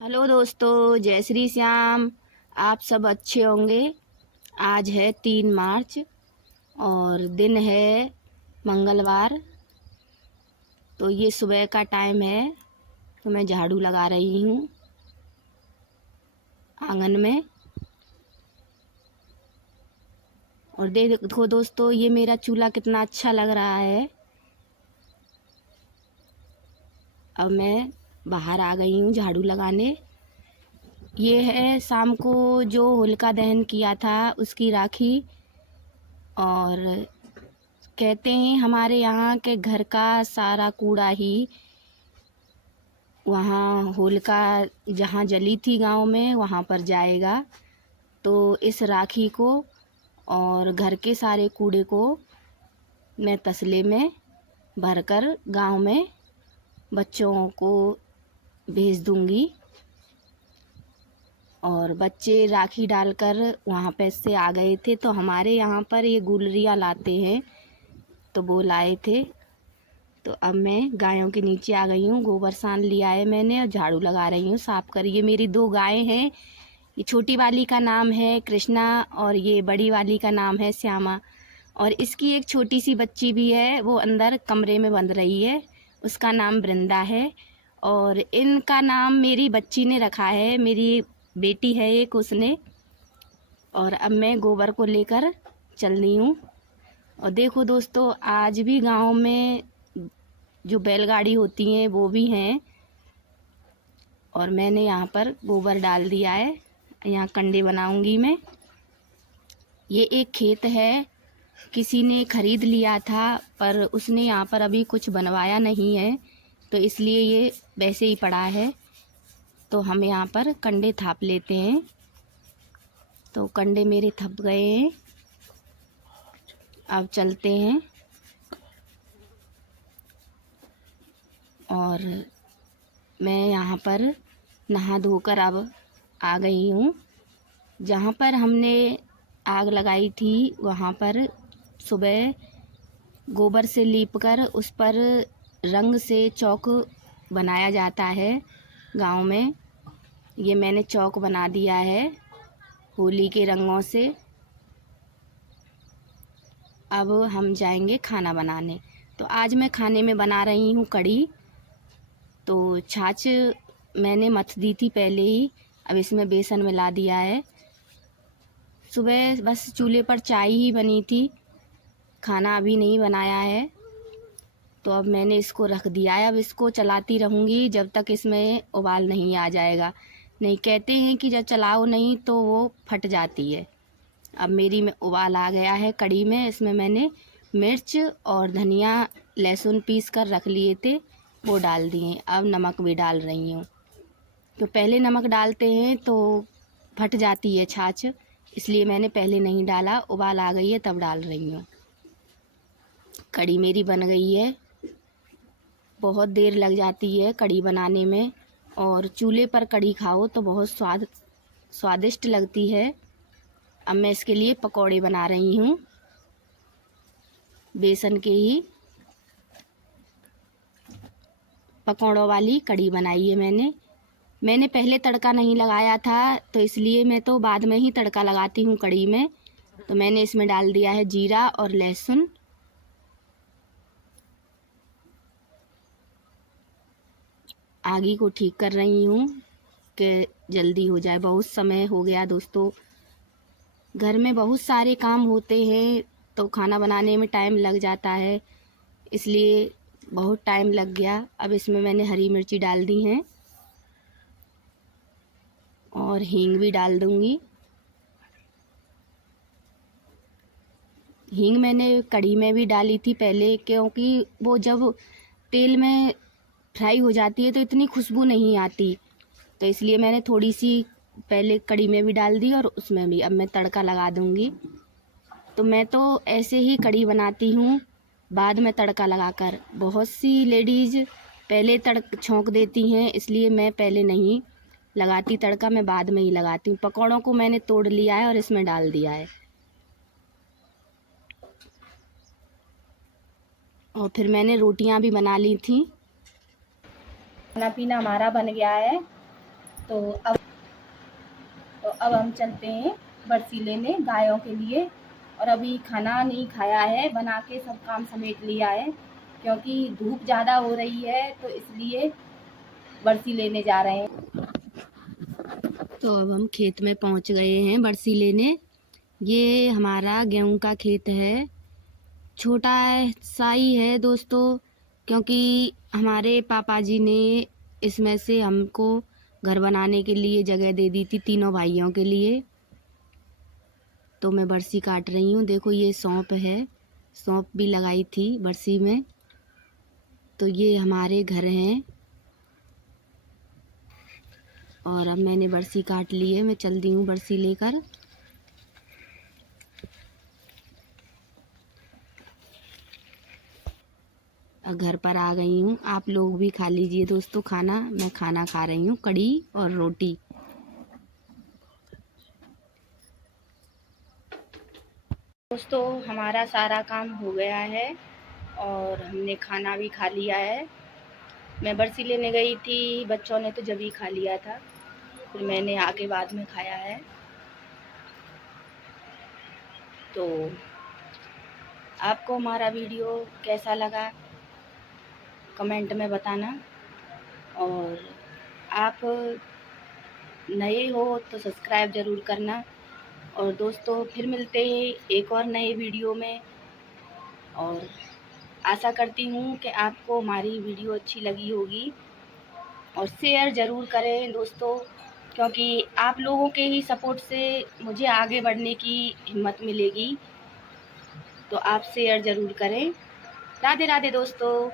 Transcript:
Hello दोस्तों, जय श्री श्याम। आप सब अच्छे होंगे। आज है 3 मार्च और दिन है मंगलवार। तो ये सुबह का टाइम है, तो मैं झाड़ू लगा रही हूँ आंगन में। और देखो दोस्तों, ये मेरा चूल्हा कितना अच्छा लग रहा है। अब मैं बाहर आ गई हूँ झाड़ू लगाने। ये है शाम को जो होलिका दहन किया था उसकी राखी। और कहते हैं हमारे यहाँ के घर का सारा कूड़ा ही वहाँ होलिका जहाँ जली थी गांव में वहाँ पर जाएगा। तो इस राखी को और घर के सारे कूड़े को मैं तसले में भरकर गांव में बच्चों को भेज दूंगी। और बच्चे राखी डालकर वहाँ पे से आ गए थे, तो हमारे यहाँ पर ये गुलरियाँ लाते हैं, तो वो लाए थे। तो अब मैं गायों के नीचे आ गई हूँ। गोबर सान लिया है मैंने और झाड़ू लगा रही हूँ साफ कर। ये मेरी 2 गायें हैं। ये छोटी वाली का नाम है कृष्णा और ये बड़ी वाली का नाम है श्यामा। और इसकी एक छोटी सी बच्ची भी है, वो अंदर कमरे में बंद रही है, उसका नाम वृंदा है। और इनका नाम मेरी बच्ची ने रखा है, मेरी बेटी है एक, उसने। और अब मैं गोबर को लेकर चल रही हूँ। और देखो दोस्तों, आज भी गांव में जो बैलगाड़ी होती हैं वो भी हैं। और मैंने यहाँ पर गोबर डाल दिया है, यहाँ कंडे बनाऊंगी मैं। ये एक खेत है, किसी ने खरीद लिया था पर उसने यहाँ पर अभी कुछ बनवाया नहीं है, तो इसलिए ये वैसे ही पड़ा है। तो हम यहाँ पर कंडे थाप लेते हैं। तो कंडे मेरे थप गए हैं, अब चलते हैं। और मैं यहाँ पर नहा धोकर अब आ गई हूँ। जहाँ पर हमने आग लगाई थी वहाँ पर सुबह गोबर से लीपकर उस पर रंग से चौक बनाया जाता है गांव में। ये मैंने चौक बना दिया है होली के रंगों से। अब हम जाएंगे खाना बनाने। तो आज मैं खाने में बना रही हूँ कढ़ी। तो छाछ मैंने मथ दी थी पहले ही, अब इसमें बेसन मिला दिया है। सुबह बस चूल्हे पर चाय ही बनी थी, खाना अभी नहीं बनाया है। तो अब मैंने इसको रख दिया है, अब इसको चलाती रहूँगी जब तक इसमें उबाल नहीं आ जाएगा। नहीं, कहते हैं कि जब चलाओ नहीं तो वो फट जाती है। अब मेरी में उबाल आ गया है कढ़ी में। इसमें मैंने मिर्च और धनिया लहसुन पीस कर रख लिए थे, वो डाल दिए। अब नमक भी डाल रही हूँ, तो पहले नमक डालते हैं तो फट जाती है छाछ, इसलिए मैंने पहले नहीं डाला। उबाल आ गई है तब डाल रही हूँ। कढ़ी मेरी बन गई है। बहुत देर लग जाती है कढ़ी बनाने में, और चूल्हे पर कढ़ी खाओ तो बहुत स्वादिष्ट लगती है। अब मैं इसके लिए पकौड़े बना रही हूँ, बेसन के ही पकौड़ों वाली कढ़ी बनाई है मैंने पहले तड़का नहीं लगाया था, तो इसलिए मैं तो बाद में ही तड़का लगाती हूँ कढ़ी में। तो मैंने इसमें डाल दिया है जीरा और लहसुन। आगी को ठीक कर रही हूँ कि जल्दी हो जाए। बहुत समय हो गया दोस्तों, घर में बहुत सारे काम होते हैं तो खाना बनाने में टाइम लग जाता है, इसलिए बहुत टाइम लग गया। अब इसमें मैंने हरी मिर्ची डाल दी हैं और हींग भी डाल दूंगी। हींग मैंने कढ़ी में भी डाली थी पहले, क्योंकि वो जब तेल में फ्राई हो जाती है तो इतनी खुशबू नहीं आती, तो इसलिए मैंने थोड़ी सी पहले कढ़ी में भी डाल दी और उसमें भी। अब मैं तड़का लगा दूंगी। तो मैं तो ऐसे ही कढ़ी बनाती हूँ बाद में तड़का लगाकर। बहुत सी लेडीज़ पहले छौंक देती हैं, इसलिए मैं पहले नहीं लगाती तड़का, मैं बाद में ही लगाती हूँ। पकौड़ों को मैंने तोड़ लिया है और इसमें डाल दिया है। और फिर मैंने रोटियां भी बना ली थी। खाना पीना हमारा बन गया है। तो अब हम चलते हैं बरसी लेने गायों के लिए। और अभी खाना नहीं खाया है, बना के सब काम समेट लिया है, क्योंकि धूप ज़्यादा हो रही है तो इसलिए बरसी लेने जा रहे हैं। तो अब हम खेत में पहुंच गए हैं बरसी लेने। ये हमारा गेहूं का खेत है, छोटा सा ही है दोस्तों, क्योंकि हमारे पापा जी ने इसमें से हमको घर बनाने के लिए जगह दे दी थी, तीनों भाइयों के लिए। तो मैं बरसी काट रही हूँ। देखो ये सौंफ है, सौंफ भी लगाई थी बरसी में। तो ये हमारे घर हैं और अब मैंने बरसी काट ली है, मैं चल दी हूँ बरसी लेकर। घर पर आ गई हूँ। आप लोग भी खा लीजिए दोस्तों खाना। मैं खाना खा रही हूँ, कढ़ी और रोटी। दोस्तों हमारा सारा काम हो गया है और हमने खाना भी खा लिया है। मैं बरसी लेने गई थी, बच्चों ने तो जब ही खा लिया था, फिर मैंने आके बाद में खाया है। तो आपको हमारा वीडियो कैसा लगा कमेंट में बताना, और आप नए हो तो सब्सक्राइब ज़रूर करना। और दोस्तों फिर मिलते हैं एक और नए वीडियो में, और आशा करती हूँ कि आपको हमारी वीडियो अच्छी लगी होगी, और शेयर ज़रूर करें दोस्तों, क्योंकि आप लोगों के ही सपोर्ट से मुझे आगे बढ़ने की हिम्मत मिलेगी। तो आप शेयर ज़रूर करें। राधे राधे दोस्तों।